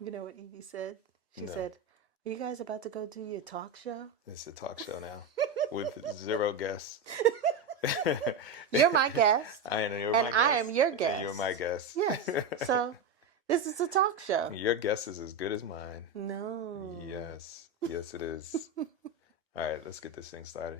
You know what Evie said? She No, said, "Are you guys about to go do your talk show?" it's a talk show now with zero guests. You're my guest, I know you're and my I am guest, your and you're my guest. guest. Yes. So this is a talk show. Your guess is as good as mine. No. Yes, yes, it is. All right, let's get this thing started.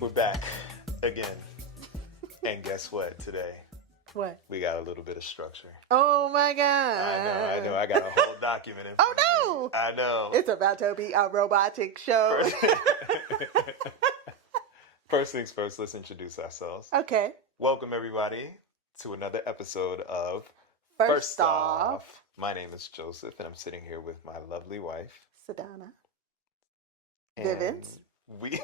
We're back again. And guess what? Today, What? we got a little bit of structure. Oh my I know. God. I got a whole document in front of me. Oh no. I know. It's about to be a robotic show. First, first things first, let's introduce ourselves. Okay. Welcome, everybody, to another episode of First off, My name is Joseph, and I'm sitting here with my lovely wife. Sedona. And Vivens. we...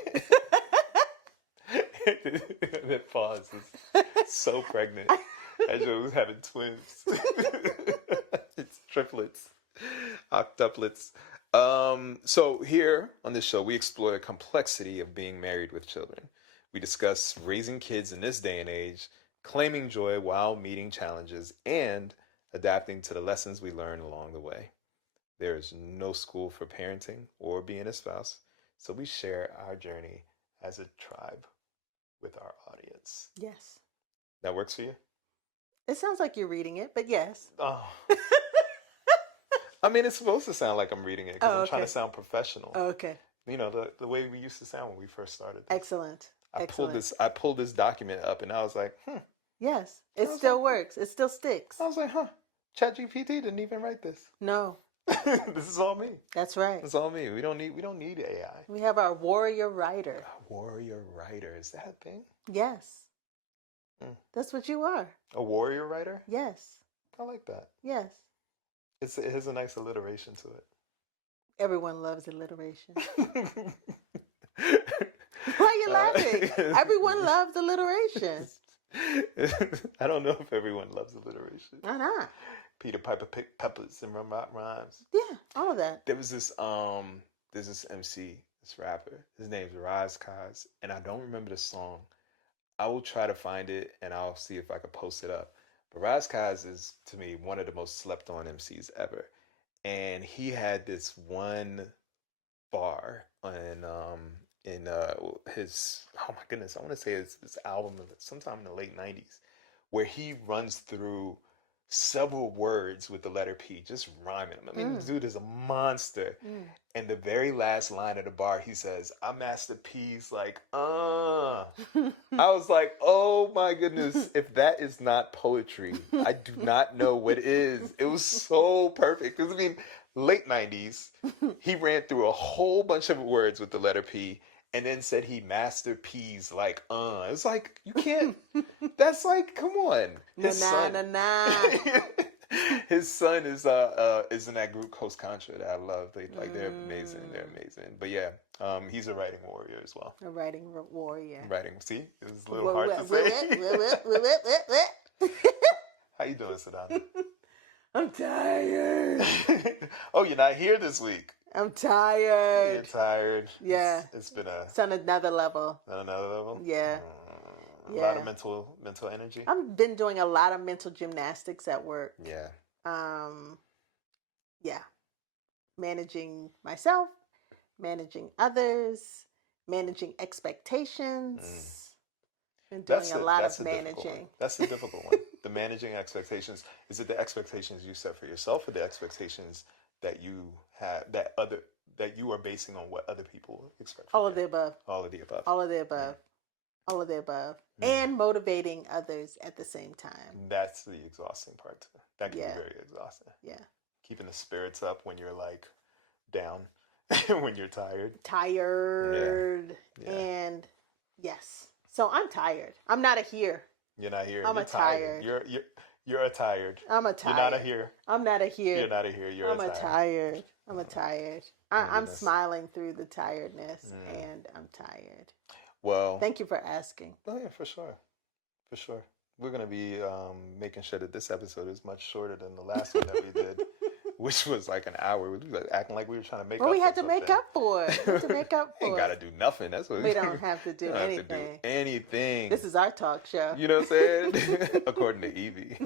That pause is so pregnant. As I was having twins. It's triplets, octuplets. So here on this show, we explore the complexity of being married with children. We discuss raising kids in this day and age, claiming joy while meeting challenges, and adapting to the lessons we learn along the way. There is no school for parenting or being a spouse, so we share our journey as a tribe with our audience. Yes. That works for you? It sounds like you're reading it, but yes. Oh. I mean, it's supposed to sound like I'm reading it because I'm trying to sound professional. Okay. You know, the way we used to sound when we first started. Excellent. I pulled this document up and I was like, Yes. It still works. It still sticks. I was like, ChatGPT didn't even write this. No. This is all me. That's right. It's all me. We don't need AI. We have our warrior writer. A warrior writer. Is that a thing? Yes. That's what you are. A warrior writer? Yes. I like that. Yes. It has a nice alliteration to it. Everyone loves alliteration. Why are you laughing? Everyone loves alliteration. I don't know if everyone loves alliteration. Why not? Peter Piper picked peppers and rhymes. Yeah, all of that. There's this MC, this rapper. His name's Raz Kaz, and I don't remember the song. I will try to find it and I'll see if I can post it up. But Raz Kaz is, to me, one of the most slept on MCs ever. And he had this one bar in his, oh my goodness, I want to say it's this album sometime in the late 90s where he runs through several words with the letter P, just rhyming them. I mean, the dude is a monster. And the very last line of the bar, he says, "I master P's like, I was like, oh my goodness, if that is not poetry, I do not know what is. It was so perfect. Because, I mean, late 90s, he ran through a whole bunch of words with the letter P and then said he mastered P's like, It's like, you can't, that's like, come on. His son, his son is in that group Coast Contra that I love. They're amazing. They're amazing. But yeah, he's a writing warrior as well. A writing warrior. See? It was a little hard to say. How you doing, Sedona? I'm tired. Oh, you're not here this week. I'm tired. You're tired. Yeah. It's been It's on another level. On another level? Yeah. A lot of mental energy. I've been doing a lot of mental gymnastics at work. Yeah. Yeah. Managing myself, managing others, managing expectations. Been doing a lot of managing. That's the difficult one. The managing expectations. Is it the expectations you set for yourself or the expectations that you have that you are basing on what other people expect from you? All of the above. All of the above. All of the above. All of the above. And motivating others at the same time. That's the exhausting part. That can be very exhausting. Yeah. Keeping the spirits up when you're like down, when you're tired. Tired. Yeah. And yes. So I'm tired. I'm not a here. You're not here. I'm you're a tired. You're a tired. I'm a tired. You're not a here. I'm not a here. You're not a here. You're I'm a tired. I'm a tired. I'm smiling through the tiredness, and I'm tired. Well, thank you for asking. Oh yeah, for sure. for sure. We're gonna be making sure that this episode is much shorter than the last one that we did, which was like an hour. We were acting like we were trying to make Well, up we for had to something. make up for it. We had to make up Ain't for gotta it. do nothing. That's what We don't have to do don't have to do anything. anything. This is our talk show. You know what I'm saying? According to Evie.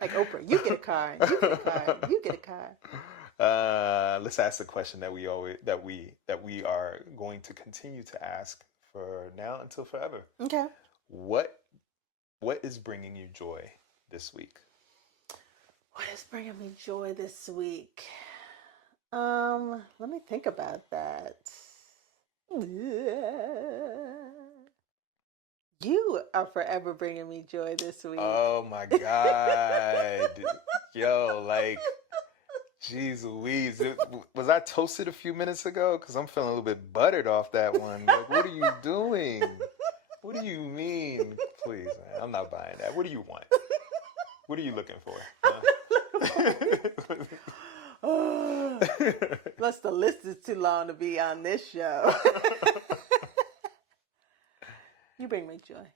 Like Oprah, you get a car, and you get a car, and you get a car. Let's ask the question that we are going to continue to ask for now until forever. Okay. What is bringing you joy this week? What is bringing me joy this week? Let me think about that. You are forever bringing me joy this week. Oh my God. Yo, like, jeez Louise. Was I toasted a few minutes ago? Because I'm feeling a little bit buttered off that one. Like, what are you doing? What do you mean? Please, man. I'm not buying that. What do you want? What are you looking for? Plus, the list is too long to be on this show. You bring me joy.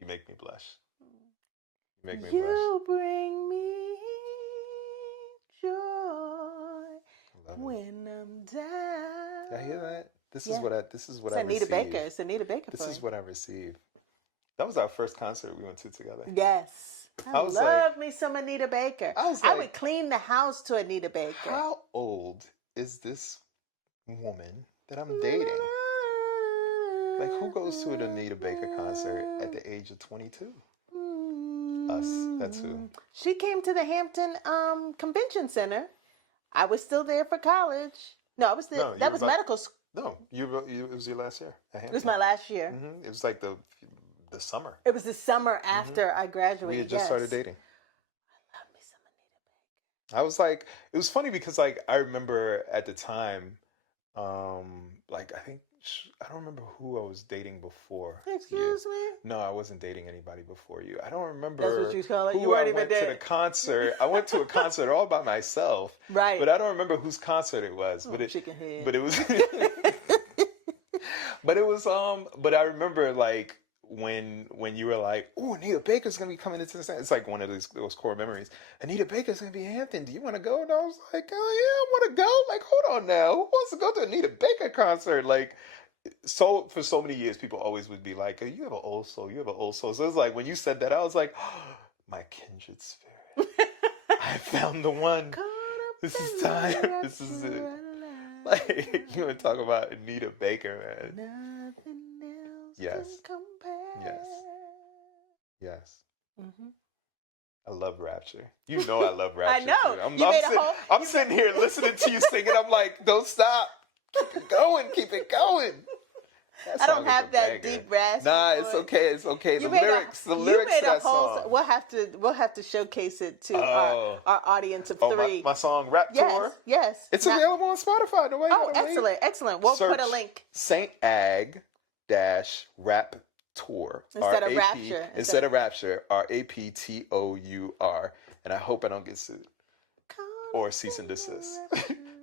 You make me blush. You make me You blush. bring me joy when I'm down. Did I hear that? This Yeah. is what I It's received. Anita Baker. It's Anita Baker. This is what I received. That was our first concert we went to together. Yes. I was love me some Anita Baker. I was I like, would clean the house to Anita Baker. how old is this woman that I'm dating? Like, who goes to an Anita Baker concert at the age of 22? Us. That's who. She came to the Hampton Convention Center. I was still there for college. No, I was there. No, That was medical school. No, it was your last year at It Hampton. was my last year. It was like the summer. It was the summer after I graduated. We had just started dating. I love me some Anita Baker. I was like, it was funny because like I remember at the time, like I don't remember who I was dating before. Excuse me? No, I wasn't dating anybody before you. I don't remember. That's what you call it. Who You weren't I even went to dating. the concert. I went to a concert all by myself. Right. But I don't remember whose concert it was. Oh, but it chicken head. But it was but I remember like when you were like, "Oh, Anita Baker's gonna be coming into the center." It's like one of those core memories. Anita Baker's gonna be in Hampton. Do you want to go? And I was like, "Oh yeah, I want to go." Like, hold on now, who wants to go to Anita Baker concert? Like, so for so many years, people always would be like, oh, "You have an old soul. You have an old soul." So it's like when you said that, I was like, oh, "My kindred spirit. I found the one. This is time. This is it." Like, you want to talk about Anita Baker, man? Nothing else Yes. can compare. Yes. Mm-hmm. I love Rapture. You know I love Rapture. I know. Too. I'm sitting here listening to you singing. I'm like, don't stop. Keep it going. Keep it going. I don't have that deep rasp. Nah, it's okay. It's okay. The lyrics to that song. We'll have to showcase it to our audience of three. My song RapTour. Yes. It's available on Spotify. Excellent. We'll put a link. Saint Ag RapTour. Instead of Rapture. Instead of Rapture. RapTour. And I hope I don't get sued. Or cease and desist.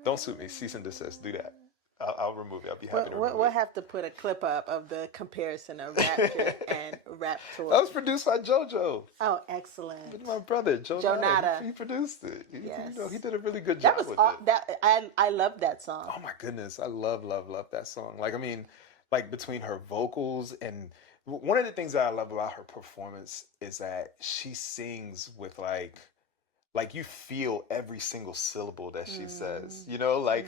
Don't sue me. Cease and desist. Do that. I'll remove it. I'll be happy to remove it. We'll have to put a clip up of the comparison of Rapture and RapTour. That was produced by JoJo. Oh, excellent. With my brother, Joe Nada. He produced it. Yes. He did a really good job with it. I love that song. Oh my goodness. I love that song. Like, I mean, like between her vocals and one of the things that I love about her performance is that she sings with like you feel every single syllable that she says, you know, like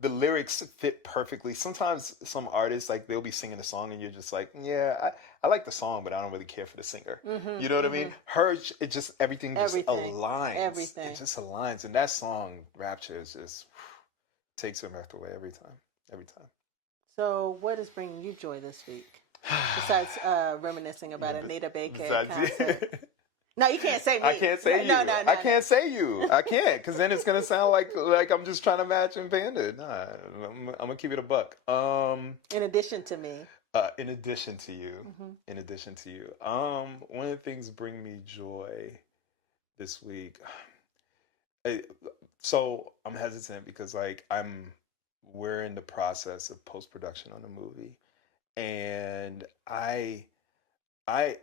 the lyrics fit perfectly. Sometimes some artists, like, they'll be singing a song and you're just like, yeah, I like the song, but I don't really care for the singer. You know what I mean? Hers, everything just aligns. Everything. It just aligns. And that song, Rapture, is just takes her breath away every time. Every time. So what is bringing you joy this week? Besides reminiscing about Anita Baker concert. No, you can't say me. I can't say you. No. I can't say you. I can't, because then it's gonna sound like I'm just trying to match and Panda. Nah, I'm gonna keep it a buck. In addition to me. In addition to you. In addition to you. One of the things bring me joy this week. So I'm hesitant because we're in the process of post-production on the movie, and I I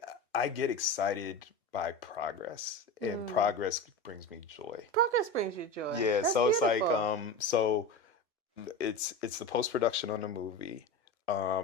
get excited by progress, and progress brings me joy. Progress brings you joy. Yeah, That's so beautiful. it's like so it's the post production on the movie.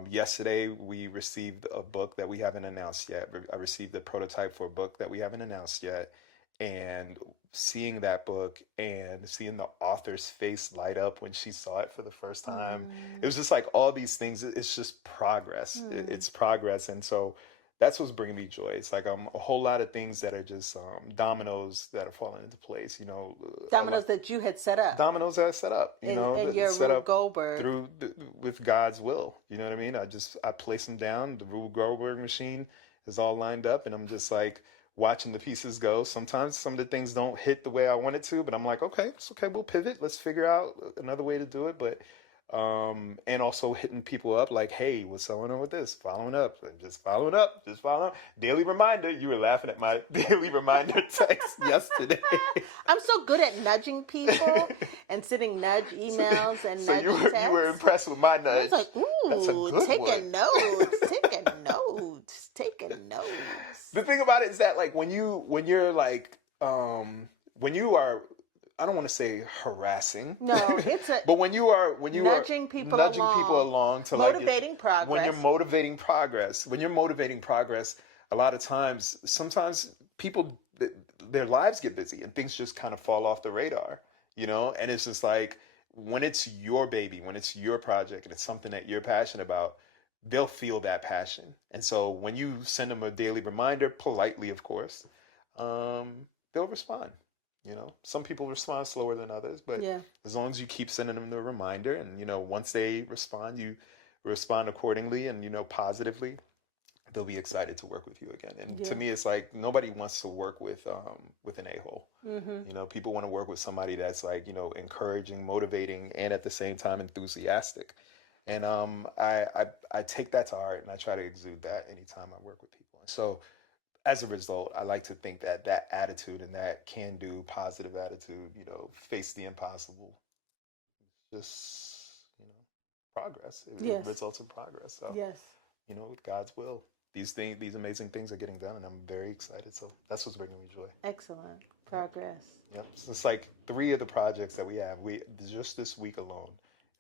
Yesterday we received a book that we haven't announced yet. I received the prototype for a book that we haven't announced yet, and seeing that book and seeing the author's face light up when she saw it for the first time, it was just like all these things. It's just progress. It's progress, and so that's what's bringing me joy. It's like a whole lot of things that are just dominoes that are falling into place. You know, dominoes that you had set up. Dominoes that I set up. You know, and your set Rube up Goldberg with God's will. You know what I mean? I place them down. The Rube Goldberg machine is all lined up, and I'm just like watching the pieces go. Sometimes some of the things don't hit the way I want it to, but I'm like, okay, it's okay. We'll pivot. Let's figure out another way to do it. But and also hitting people up like, hey, what's going on with this? Following up, just following up, just following up. Daily reminder. You were laughing at my daily reminder text yesterday. I'm so good at nudging people and sending nudge emails and nudge texts. You were impressed with my nudge. I was like, ooh, taking notes, taking notes, taking notes. The thing about it is that like when you're like when you are, I don't want to say harassing. No, it's but when you are nudging people along to motivating progress. When you're motivating progress, a lot of times, sometimes people, their lives get busy and things just kind of fall off the radar, you know. And it's just like when it's your baby, when it's your project, and it's something that you're passionate about, they'll feel that passion. And so when you send them a daily reminder, politely, of course, they'll respond. You know, some people respond slower than others, but as long as you keep sending them the reminder, and you know, once they respond, you respond accordingly, and you know, positively, they'll be excited to work with you again. And to me, it's like nobody wants to work with an a-hole. You know, people want to work with somebody that's like, you know, encouraging, motivating, and at the same time enthusiastic. And I take that to heart, and I try to exude that anytime I work with people. And so, as a result, I like to think that that attitude and that can-do, positive attitude, you know, face the impossible, just, you know, progress. It results in progress. So, you know, with God's will, these amazing things are getting done, and I'm very excited. So that's what's bringing me joy. Excellent progress. Yep. So it's like 3 of the projects that we have. Just this week alone,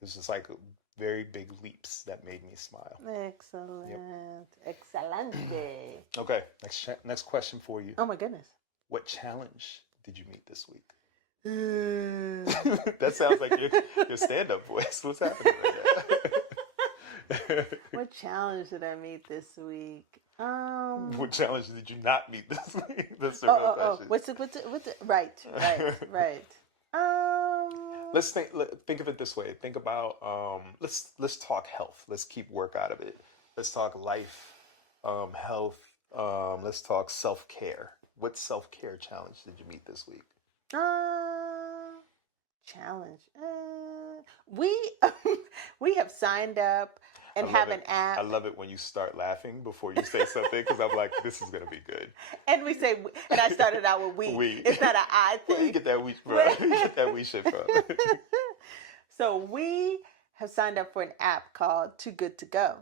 it's just like very big leaps that made me smile. Excellent. Yep. Excelente. Okay, next question for you. Oh my goodness. What challenge did you meet this week? That sounds like your stand-up voice. What's happening right now? What challenge did I meet this week? What challenge did you not meet this week? That's the real question. What's it? Right. Let's think of it this way. Think about let's talk health. Let's keep work out of it. Let's talk life, health. Let's talk self-care. What self-care challenge did you meet this week? Challenge. We have signed up and have an app. I love it when you start laughing before you say something, because I'm like, this is going to be good. And we say, and I started out with we. It's not an I thing. Where you get that we from? Where you get that we shit from? So we have signed up for an app called Too Good To Go.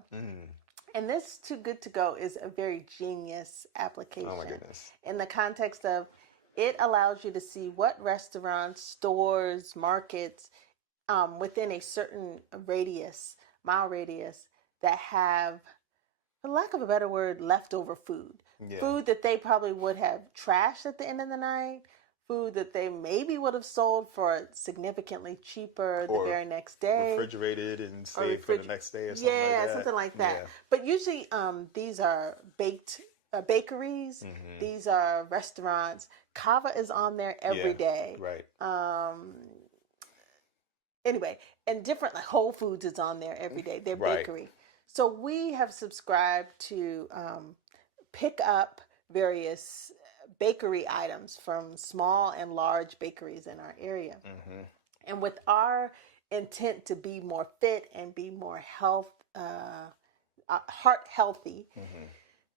And this Too Good To Go is a very genius application. Oh my goodness. In the context of, it allows you to see what restaurants, stores, markets, within a certain mile radius, that have, for lack of a better word, leftover food. Food that they probably would have trashed at the end of the night, food that they maybe would have sold for significantly cheaper the very next day. Refrigerated and saved for the next day or something like that. Yeah, something like that. Yeah. But usually these are baked bakeries. These are restaurants. Kava is on there every day. Right. Anyway, and different, like Whole Foods is on there every day. They're bakery. So we have subscribed to pick up various bakery items from small and large bakeries in our area. And with our intent to be more fit and be more heart healthy,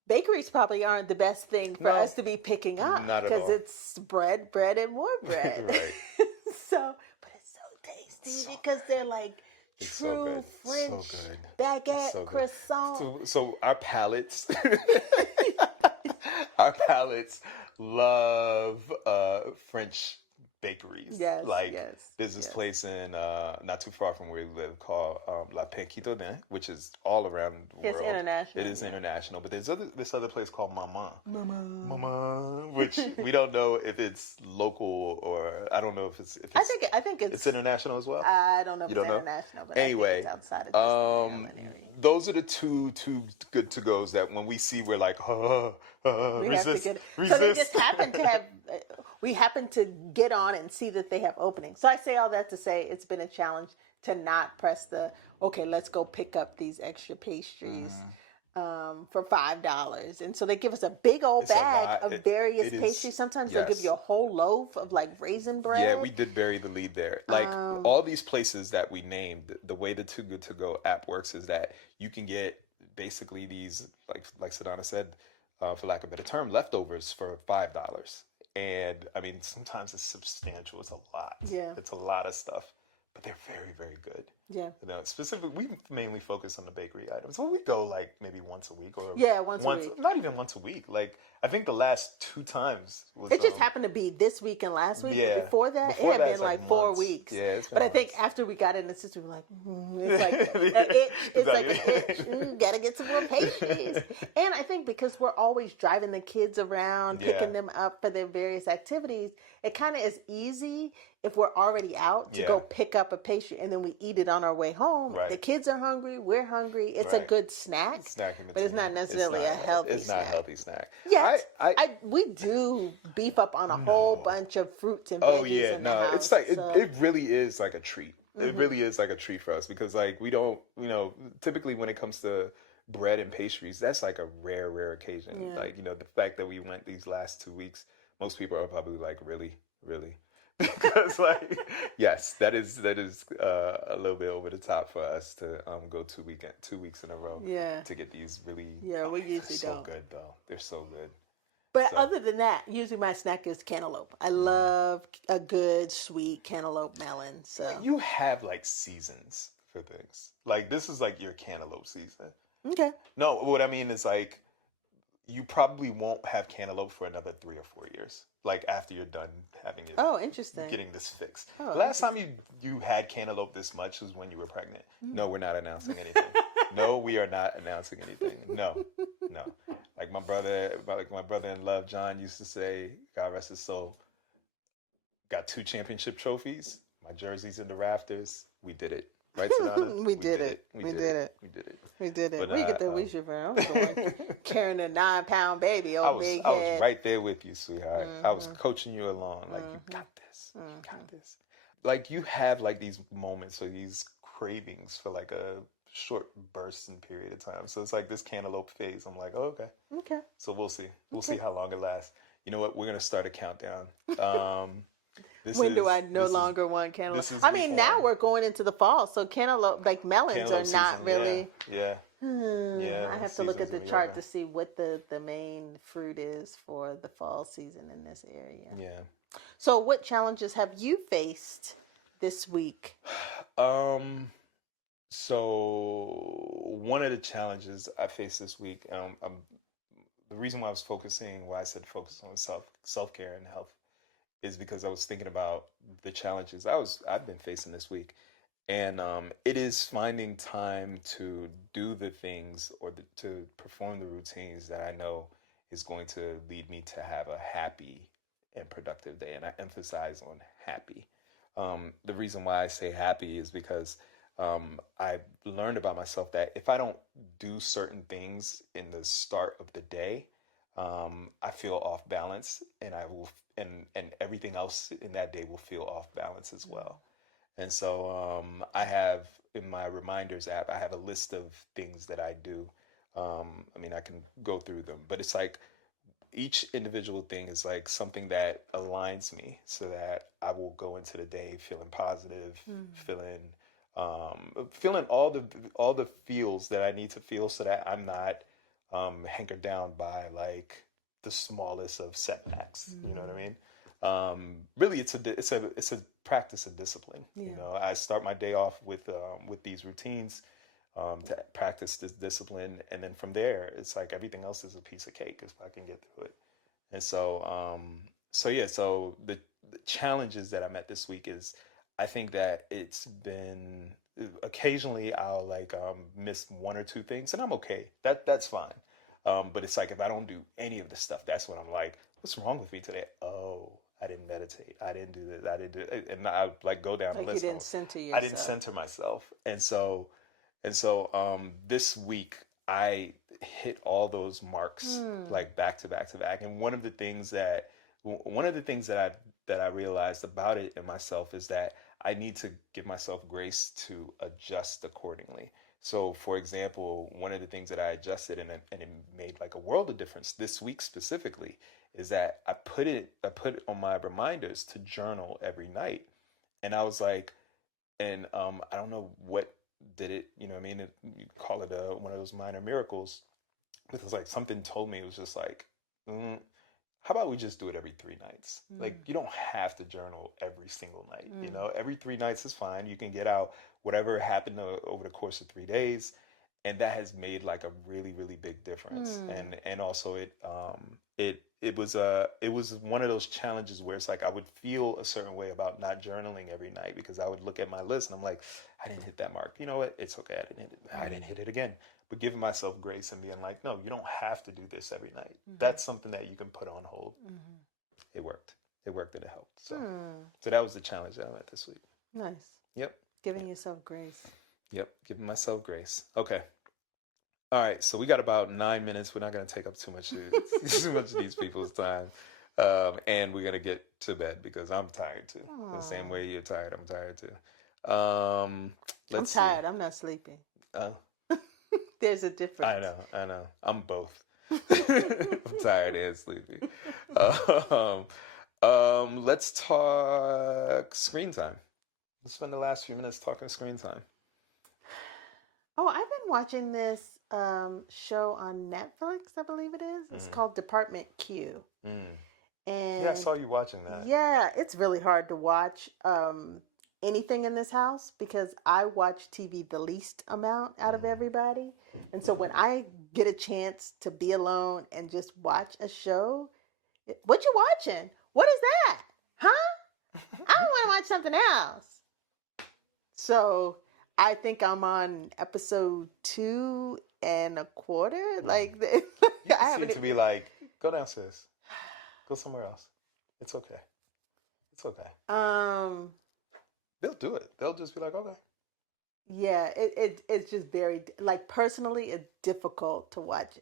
bakeries probably aren't the best thing for us to be picking up, because it's bread, and more bread. Right. So, but it's so tasty because they're like It's so true good. So French good. It's baguette so good. croissant. So our palates, our palates love French bakeries. Yes, Like yes, there's this yes. place in not too far from where we live called La Pequito Den, which is all around the It's world. It international, is yeah. international, but there's this other place called Mama. Mama. Mama, which we don't know if it's local or I don't know if it's I think it's it's international as well. I don't know if You it's don't know? international, but I think it's Anyway, outside of just the Maryland area. those are the two good to goes that when we see we're like, We have to resist, get it. So they resist. just happen to have, we happen to get on and see that they have openings. So I say all that to say it's been a challenge to not press the, okay, let's go pick up these extra pastries for $5. And so they give us a big old It's a bag lot. of various It is, pastries. Sometimes they'll give yes. you a whole loaf of like raisin Yeah, bread. we did bury the lead there. Like all these places that we named, the way the Too Good To Go app works is that you can get basically these, like Sedona said, for lack of a better term, leftovers for $5. And I mean, sometimes it's substantial. It's a lot. Yeah. It's a lot of stuff, but they're very, very good. Yeah. You know, specifically, we mainly focus on the bakery items. So we go like maybe once a week or Yeah, once a week. not even once a week. Like I think the last two times was It just happened to be this week and last week. yeah. But before that, Before it had that, been it's like like 4 months. weeks. Yeah, it's been But I think months. after we got in the system, we're like, it's like an itch. It's like an itch. Gotta get some more pastries. And I think because we're always driving the kids around, picking them up for their various activities, it kind of is easy if we're already out to go pick up a pastry and then we eat it on our way home. Right. The kids are hungry. We're hungry. It's a Right. good snack. Snacking But it's not necessarily a healthy It's not a snack. healthy snack. Yes, I we do beef up on a whole bunch of fruits and veggies oh yeah, in the no, house. it's like so. it really is like a treat. It really is like a treat for us because like we don't, typically when it comes to bread and pastries, that's like a rare occasion. Yeah. Like, the fact that we went these last 2 weeks, most people are probably like, really? Because like, yes, that is a little bit over the top for us to go 2 weeks in a row. Yeah. To get these really. Yeah, we they're usually so don't. good though. They're so good. But So. other than that, usually my snack is cantaloupe. I love a good sweet cantaloupe melon. So You have like seasons for things. Like this is like your cantaloupe season. okay. No, what I mean is like you probably won't have cantaloupe for another 3 or 4 years. Like after you're done having it. Oh, interesting. Getting this fixed. Oh, The last time you had cantaloupe this much was when you were pregnant. No, we're not announcing anything. No, we are not announcing anything. No. Like my brother in love, John, used to say, God rest his soul, got 2 championship trophies. My jersey's in the rafters. We did it. Right, Sedona? We did it. We did it. But, Where you get that we should from? I was the one carrying a 9-pound baby, old big I head. was right there with you, sweetheart. I was coaching you along. Like, you got this. You got this. Like, you have, like, these moments or these cravings for, like, a short bursting period of time. So it's like this cantaloupe phase. I'm like, oh, okay. Okay. So we'll see. We'll see how long it lasts. You know what? We're going to start a countdown. When do I no longer want cantaloupe? I mean, now we're going into the fall, so cantaloupe, like melons, Cantaloupe are not season, really. Yeah. Yeah, I have to look at the chart to see what the main fruit is for the fall season in this area. Yeah. So, what challenges have you faced this week? So one of the challenges I faced this week, the reason why I said focus on self care and health, is because I was thinking about the challenges I've been facing this week, and it is finding time to do the things or to perform the routines that I know is going to lead me to have a happy and productive day, and I emphasize on happy. The reason why I say happy is because I learned about myself that if I don't do certain things in the start of the day, I feel off balance, and I will, and everything else in that day will feel off balance as well. And so I have in my reminders app, I have a list of things that I do. I mean, I can go through them, but it's like each individual thing is like something that aligns me so that I will go into the day feeling positive, feeling all the feels that I need to feel so that I'm not hankered down by like the smallest of setbacks. You know what I mean? Really, it's a practice of discipline. Yeah. You know, I start my day off with these routines to practice this discipline, and then from there, it's like everything else is a piece of cake if I can get through it. And so yeah, so the challenges that I met this week is, I think that it's been occasionally I'll like miss one or two things, and I'm okay. That's fine. But it's like if I don't do any of the stuff, that's when I'm like, what's wrong with me today? Oh, I didn't meditate. I didn't do this. I didn't do it. And I like go down the Like you list. didn't center I didn't yourself. center myself, this week I hit all those marks like back to back to back. And one of the things that I realized about it in myself is that I need to give myself grace to adjust accordingly. So, for example, one of the things that I adjusted, and it made like a world of difference this week specifically, is that I put it on my reminders to journal every night. And I was like, and I don't know what did it. You know, what I mean, you call it one of those minor miracles. Because like something told me, it was just like, how about we just do it every 3 nights? Like you don't have to journal every single night. You know, every 3 nights is fine. You can get out whatever happened over the course of 3 days, and that has made like a really really big difference. And also it was one of those challenges where it's like I would feel a certain way about not journaling every night, because I would look at my list and I'm like, I didn't hit that mark. You know what? It's okay. I didn't hit it again. But giving myself grace and being like, no, you don't have to do this every night. That's something that you can put on hold. It worked. It worked and it helped. So that was the challenge that I met this week. Nice. Yep. Giving yourself grace. Yep. Giving myself grace. Okay. All right. So we got about 9 minutes. We're not going to take up too much of these people's time. And we're going to get to bed because I'm tired too. Aww. The same way you're tired, I'm tired too. I'm tired. I'm not sleeping. There's a difference. I know. I'm both. I'm tired and sleepy. Let's talk screen time. Let's spend the last few minutes talking screen time. Oh, I've been watching this show on Netflix, I believe it is. It's called Dept Q. And yeah, I saw you watching that. Yeah, it's really hard to watch anything in this house because I watch TV the least amount out of everybody. And so when I get a chance to be alone and just watch a show, what you watching? What is that? Huh? I don't want to watch something else. So I think I'm on episode 2.25. Like You seem to be like, go downstairs, go somewhere else. It's okay. It's okay. They'll do it. They'll just be like, okay. Yeah, it's just very, like, personally, it's difficult to watch.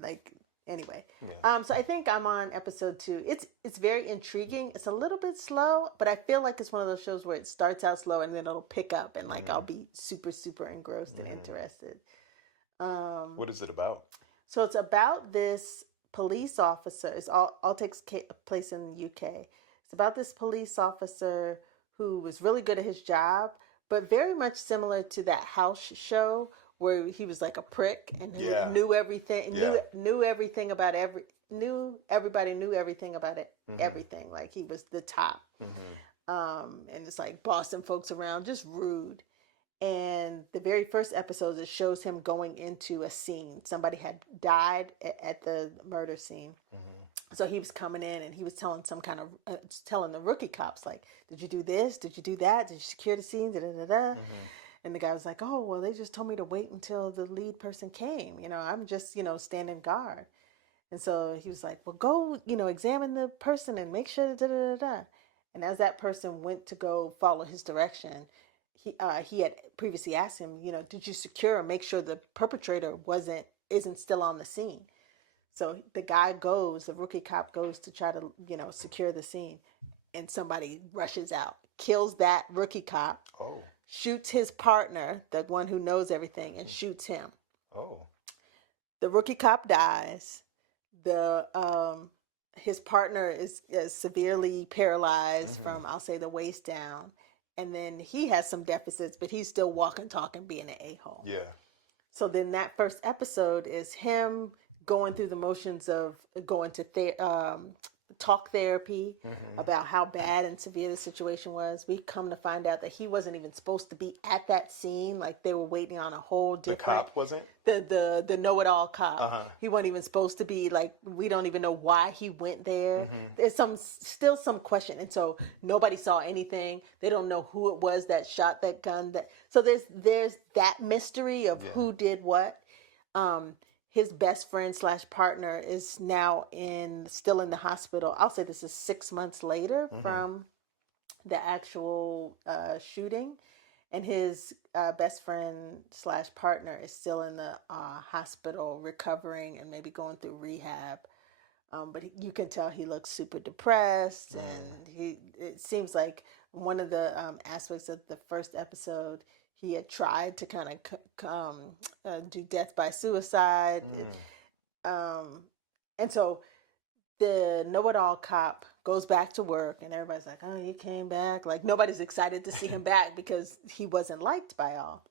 Like, anyway. Yeah. So I think I'm on episode 2. It's very intriguing. It's a little bit slow, but I feel like it's one of those shows where it starts out slow and then it'll pick up and like I'll be super, super engrossed and interested. What is it about? So it's about this police officer. It's all takes place in the UK. It's about this police officer who was really good at his job, but very much similar to that house show where he was like a prick and he knew everything, knew everything about everybody knew everything about it, everything. Like he was the top. And it's like bossing folks around, just rude. And the very first episode, it shows him going into a scene. Somebody had died at the murder scene. So he was coming in and he was telling telling the rookie cops, like, did you do this? Did you do that? Did you secure the scene? And the guy was like, oh, well, they just told me to wait until the lead person came. I'm just, standing guard. And so he was like, well, go, examine the person and make sure And as that person went to go follow his direction, he had previously asked him, did you secure and make sure the perpetrator isn't still on the scene? So the rookie cop goes to try to, secure the scene, and somebody rushes out, kills that rookie cop, shoots his partner, the one who knows everything, and shoots him. The rookie cop dies. His partner is severely paralyzed from, I'll say, the waist down. And then he has some deficits, but he's still walking, talking, being an a-hole. Yeah. So then that first episode is him going through the motions of going to talk therapy about how bad and severe the situation was. We come to find out that he wasn't even supposed to be at that scene. Like they were waiting on a whole different. The cop wasn't. The know-it-all cop. Uh-huh. He wasn't even supposed to be. Like we don't even know why he went there. Mm-hmm. There's still some question, and so nobody saw anything. They don't know who it was that shot that gun. So there's that mystery of who did what. His best friend / partner is now still in the hospital. I'll say this is 6 months later from the actual shooting, and his best friend / partner is still in the hospital recovering and maybe going through rehab. But you can tell he looks super depressed, and it seems like one of the aspects of the first episode, he had tried to kind of do death by suicide. And so the know-it-all cop goes back to work, and everybody's like, oh, he came back. Like nobody's excited to see him back because he wasn't liked by all.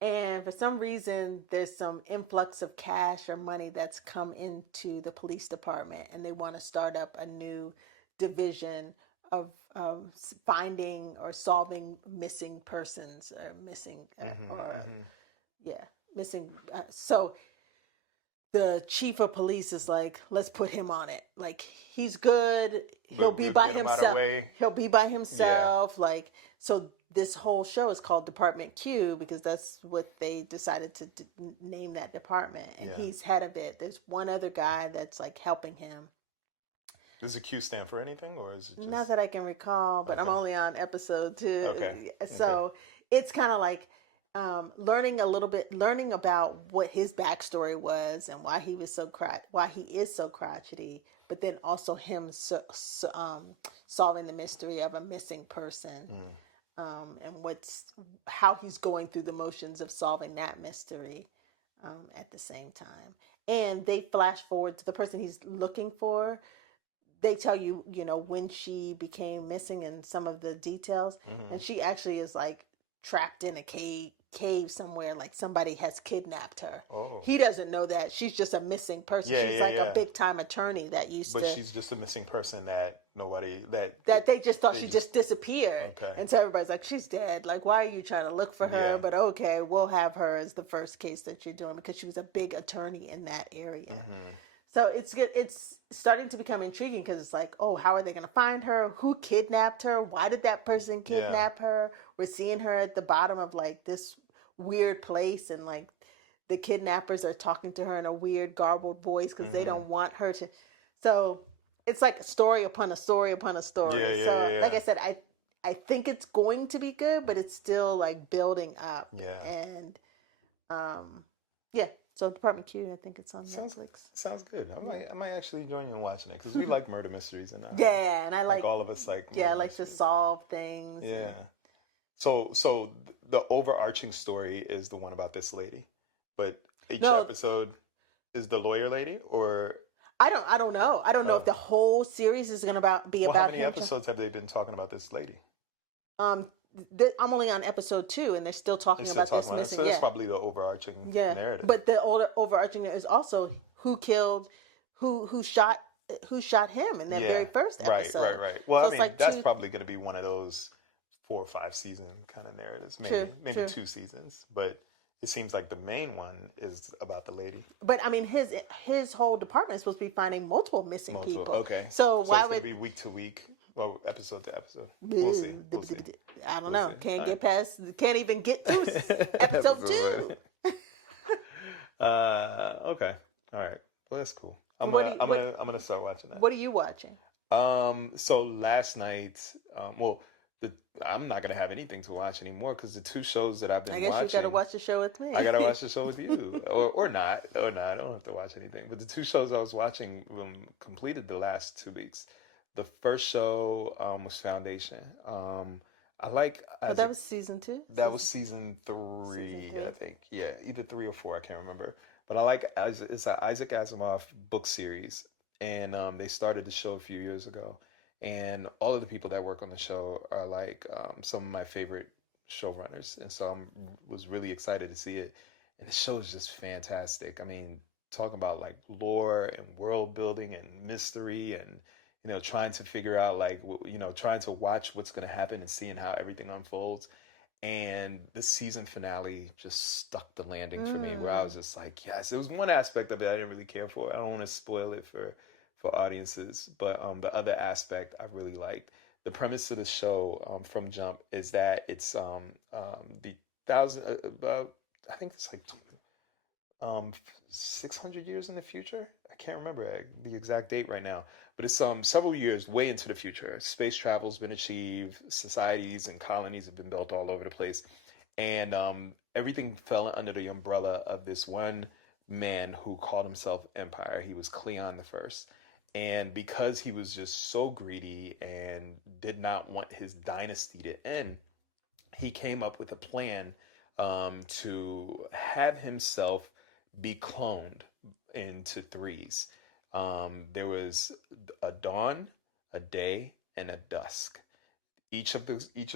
And for some reason, there's some influx of cash or money that's come into the police department, and they want to start up a new division of finding or solving missing persons or missing missing. So the chief of police is like, let's put him on it. Like he's good. He'll be by himself. He'll be by himself. Yeah. Like so. This whole show is called Dept Q because that's what they decided to name that department, and he's head of it. There's one other guy that's like helping him. Does the Q stand for anything, or is it just... Not that I can recall, but I'm only on episode 2. Okay. So it's kind of like learning about what his backstory was and why he was why he is so crotchety, but then also him solving the mystery of a missing person. And how he's going through the motions of solving that mystery at the same time. And they flash forward to the person he's looking for. They tell you, when she became missing and some of the details. And she actually is like trapped in a cave somewhere, like somebody has kidnapped her. He doesn't know that. She's just a missing person. She's a big time attorney that but she's just a missing person that they just thought she just disappeared. And so everybody's like, she's dead. Like, why are you trying to look for her? But okay, we'll have her as the first case that you're doing because she was a big attorney in that area. So it's good. It's starting to become intriguing because it's like, oh, how are they going to find her? Who kidnapped her? Why did that person kidnap her? We're seeing her at the bottom of like this weird place, and like the kidnappers are talking to her in a weird garbled voice because they don't want her to. So it's like a story upon a story upon a story. Like I said, I think it's going to be good, but it's still like building up. And so Dept Q, I think it's on Netflix. Sounds good. I might actually join you in watching it because we like murder mysteries and and I like all of us like I like to solve things. So the overarching story is the one about this lady, but each episode is the lawyer lady, or I don't know. I don't know if the whole series is going to be about. How many episodes have they been talking about this lady? I'm only on episode 2, and they're still talking about this missing. So that's probably the overarching narrative. But the overarching is also who shot him in that very first episode. Right. Well, so that's probably going to be one of those 4 or 5 season kind of narratives, maybe 2 seasons, but it seems like the main one is about the lady. But I mean, his whole department is supposed to be finding multiple missing people. Okay. So why would would it be week to week? Well, episode to episode. We'll see. I don't know. Can't even get to episode 2. Okay. All right. Well, that's cool. I'm gonna start watching that. What are you watching? So last night, I'm not gonna have anything to watch anymore because the 2 shows that I've been watching. I guess you gotta watch the show with me. I gotta watch the show with you, or not. I don't have to watch anything. But the 2 shows I was watching completed the last 2 weeks. The first show was Foundation. I like. That was season 2. That was season 3, I think. Yeah, either 3 or 4. I can't remember. But I like. It's an Isaac Asimov book series, and they started the show a few years ago. And all of the people that work on the show are like some of my favorite showrunners, and so I was really excited to see it. And the show is just fantastic. I mean, talking about like lore and world building and mystery and trying to figure out like trying to watch what's going to happen and seeing how everything unfolds. And the season finale just stuck the landing for me, where I was just like, yes. It was one aspect of it I didn't really care for. I don't want to spoil it for audiences, but the other aspect I really liked. The premise of the show from jump is that it's the thousand about, I think it's like um 600 years in the future. I can't remember the exact date right now, but it's several years way into the future. Space travel's been achieved, societies and colonies have been built all over the place, and everything fell under the umbrella of this one man who called himself Empire. He was Cleon the First. And because he was just so greedy and did not want his dynasty to end, he came up with a plan to have himself be cloned into threes. There was a dawn, a day, and a dusk. Each of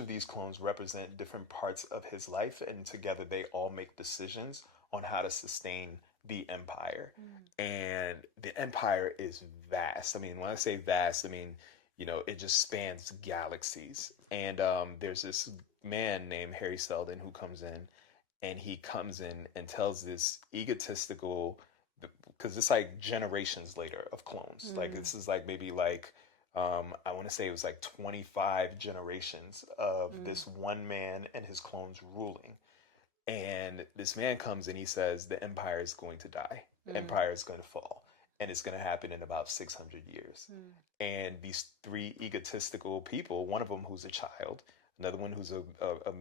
these clones represent different parts of his life, and together they all make decisions on how to sustain the empire. And the empire is vast. I mean, when I say vast, I mean, it just spans galaxies. And there's this man named Harry Seldon who comes in, and he comes in and tells this egotistical, because it's like generations later of clones. Like this is like maybe like I want to say it was like 25 generations of this one man and his clones ruling. And this man comes and he says the empire is going to die. The empire is going to fall. And it's going to happen in about 600 years. And these three egotistical people, one of them who's a child, another one who's a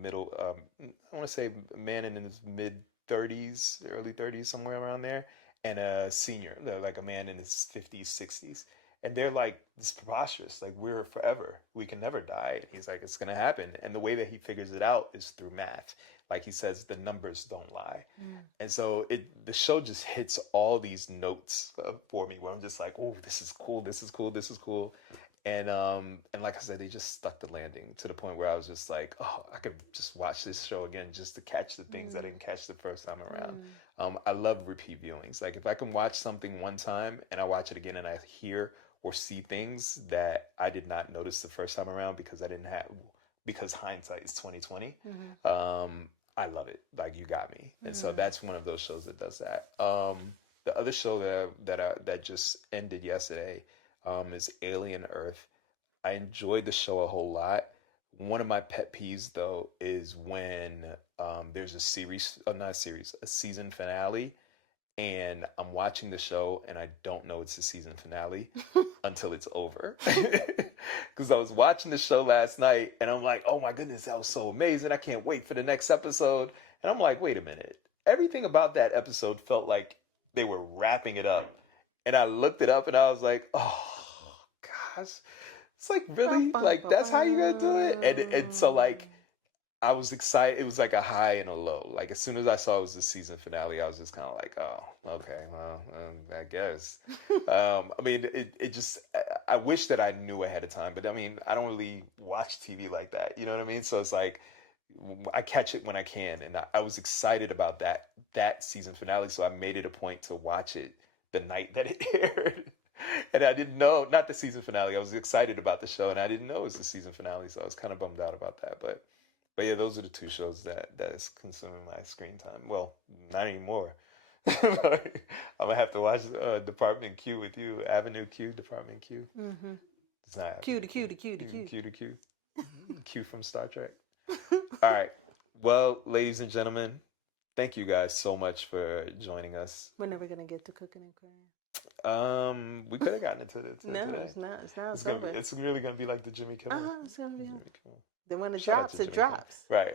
middle, I want to say a man in his mid 30s, early 30s, somewhere around there, and a senior, like a man in his 50s, 60s. And they're like, this preposterous. Like, we're forever. We can never die. And he's like, it's going to happen. And the way that he figures it out is through math. Like he says, the numbers don't lie. And so the show just hits all these notes for me, where I'm just like, oh, this is cool. This is cool. This is cool. And like I said, they just stuck the landing to the point where I was just like, oh, I could just watch this show again just to catch the things I didn't catch the first time around. I love repeat viewings. Like if I can watch something one time and I watch it again and I hear or see things that I did not notice the first time around because hindsight is 2020. I love it. Like you got me. And so that's one of those shows that does that. The other show that just ended yesterday is Alien Earth. I enjoyed the show a whole lot. One of my pet peeves though is when there's a season finale, and I'm watching the show and I don't know it's the season finale until it's over. Because I was watching the show last night and I'm like, oh my goodness, that was so amazing. I can't wait for the next episode. And I'm like, wait a minute. Everything about that episode felt like they were wrapping it up. And I looked it up and I was like, oh gosh. It's like, really? Like, that's how you gonna do it? And so like, I was excited. It was like a high and a low. Like as soon as I saw it was the season finale, I was just kind of like, oh, okay, well, I guess. I mean, it just, I wish that I knew ahead of time, but I mean, I don't really watch TV like that. You know what I mean? So it's like, I catch it when I can. And I was excited about that season finale. So I made it a point to watch it the night that it aired. And I didn't know, not the season finale. I was excited about the show and I didn't know it was the season finale. So I was kind of bummed out about that. But yeah, those are the two shows that is consuming my screen time. Well, not anymore. I'm gonna have to watch Department Q with you. Avenue Q, Department Q. It's not Q Avenue to Q to Q to Q. Q to Q. Q from Star Trek. All right. Well, ladies and gentlemen, thank you guys so much for joining us. We're never gonna get to cooking and crying. We could have gotten into it No, today. it's not. It's not. It's really gonna be like the Jimmy Kimmel. It's gonna be. Jimmy Kimmel. Then when it Shout out drops, to it Jimmy drops. Kimmel.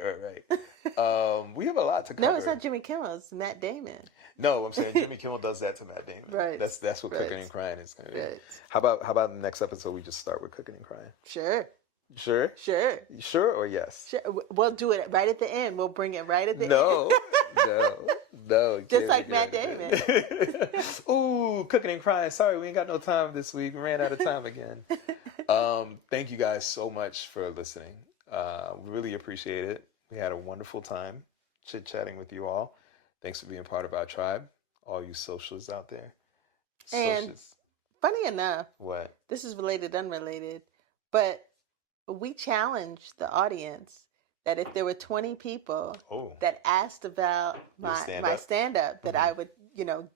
Right. We have a lot to cover. No, it's not Jimmy Kimmel. It's Matt Damon. No, I'm saying Jimmy Kimmel does that to Matt Damon. Right. That's what Cooking and Crying is going to be. Right. How about the next episode we just start with Cooking and Crying? Sure. Sure? Sure. Sure or yes? Sure. We'll do it right at the end. We'll bring it right at the end. No. Just like Matt Damon. Ooh, Cooking and Crying. Sorry, we ain't got no time this week. We ran out of time again. Thank you guys so much for listening. We really appreciate it. We had a wonderful time chit-chatting with you all. Thanks for being part of our tribe. all you socials out there. And Socials. funny enough, What? this is related, unrelated, but we challenged the audience that if there were 20 people Oh. that asked about Your my stand-up, that I would,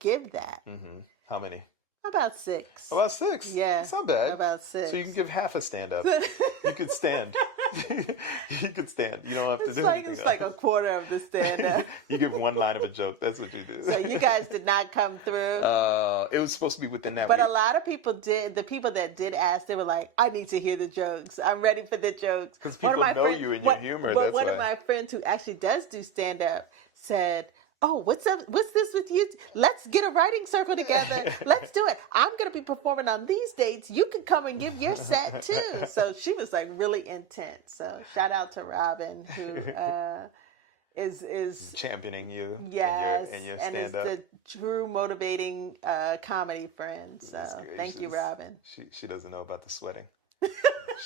give that. Mm-hmm. How many? About 6. About 6? Yeah. It's not bad. About 6. So you can give half a stand-up. You could stand. You could stand. You don't have to do anything. It's like a quarter of the stand-up. You give one line of a joke. That's what you do. So you guys did not come through. It was supposed to be within that But week. a lot of people did. The people that did ask, they were like, I need to hear the jokes. I'm ready for the jokes. Because people know you and your humor. But That's one why. of my friends who actually does do stand-up said, oh, what's up? What's this with you? Let's get a writing circle together. Let's do it. I'm going to be performing on these dates. You can come and give your set too. So she was like really intense. So shout out to Robin, who is championing you. Yes, and your and is stand-up. the true motivating comedy friend. So thank you, Robin. She doesn't know about the sweating.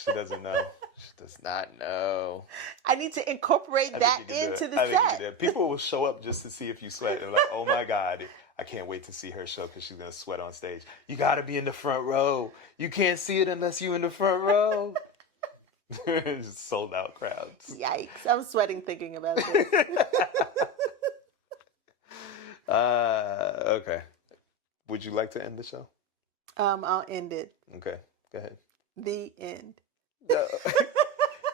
She doesn't know. She does not know. I need to incorporate that into the set. People will show up just to see if you sweat. They're like, oh my God, I can't wait to see her show because she's going to sweat on stage. You got to be in the front row. You can't see it unless you're in the front row. Just sold out crowds. Yikes. I'm sweating thinking about this. Okay. Would you like to end the show? I'll end it. Okay. Go ahead. The end. No.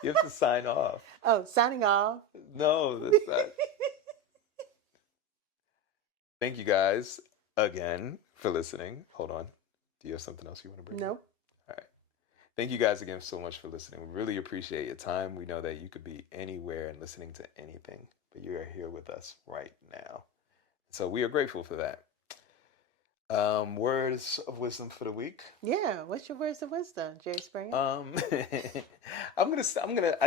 You have to sign off. Oh, signing off. No, that's not. Thank you guys again for listening. Hold on. Do you have something else you want to bring up? No. All right. Thank you guys again so much for listening. We really appreciate your time. We know that you could be anywhere and listening to anything, but you are here with us right now. So we are grateful for that. Words of wisdom for the week. Yeah. What's your words of wisdom, Jerry Springer? I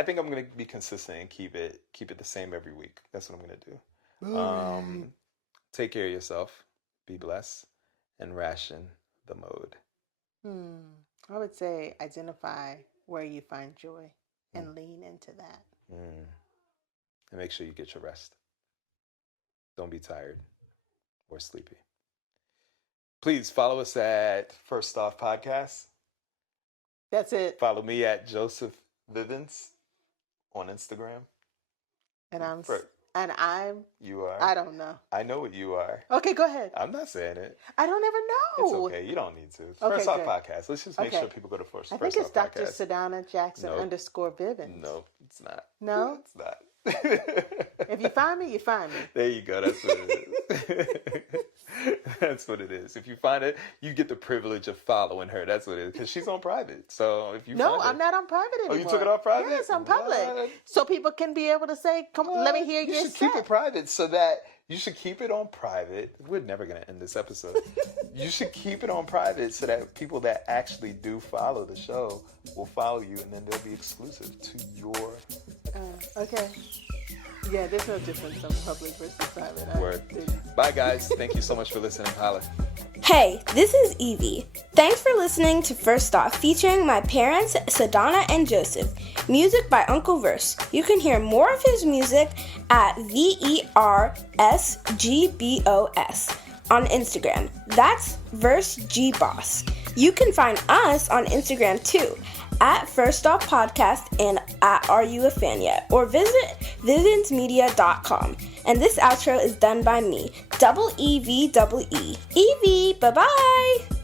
think I'm gonna be consistent and keep it the same every week. That's what I'm gonna do. Take care of yourself, be blessed, and ration the mode. I would say identify where you find joy and lean into that. And make sure you get your rest. Don't be tired or sleepy. Please follow us at First Off Podcast. That's it. Follow me at Joseph Vivens on Instagram. And I'm You are. I don't know. I know what you are. Okay, go ahead. I'm not saying it. I don't ever know. It's okay. You don't need to. Okay, First Off good. Podcast. Let's just make sure people go to First I Off think it's Dr. Podcast. Sedana Jackson Nope. _Vivens. No, it's not. No? It's not. If you find me, you find me. There you go. That's what it is. That's what it is. If you find it, you get the privilege of following her. That's what it is. Because she's on private. So if you No, find her, I'm not on private anymore. Oh, you took it off private? Yes, I'm public. What? So people can be able to say, come on, let me hear you your should set. keep it private so that you should keep it on private. We're never going to end this episode. You should keep it on private so that people that actually do follow the show will follow you, and then they'll be exclusive to your... Okay. Yeah, there's no difference on public versus private. Word. Bye, guys. Thank you so much for listening. Holla. Hey, this is Evie. Thanks for listening to First Off, featuring my parents, Sedana and Joseph. Music by Uncle Verse. You can hear more of his music at VERSGBOS on Instagram. That's Verse G Boss. You can find us on Instagram too, at First Off Podcast and at Are You a Fan Yet? Or visit vivensmedia.com. And this outro is done by me, EVEE. Evie, bye-bye!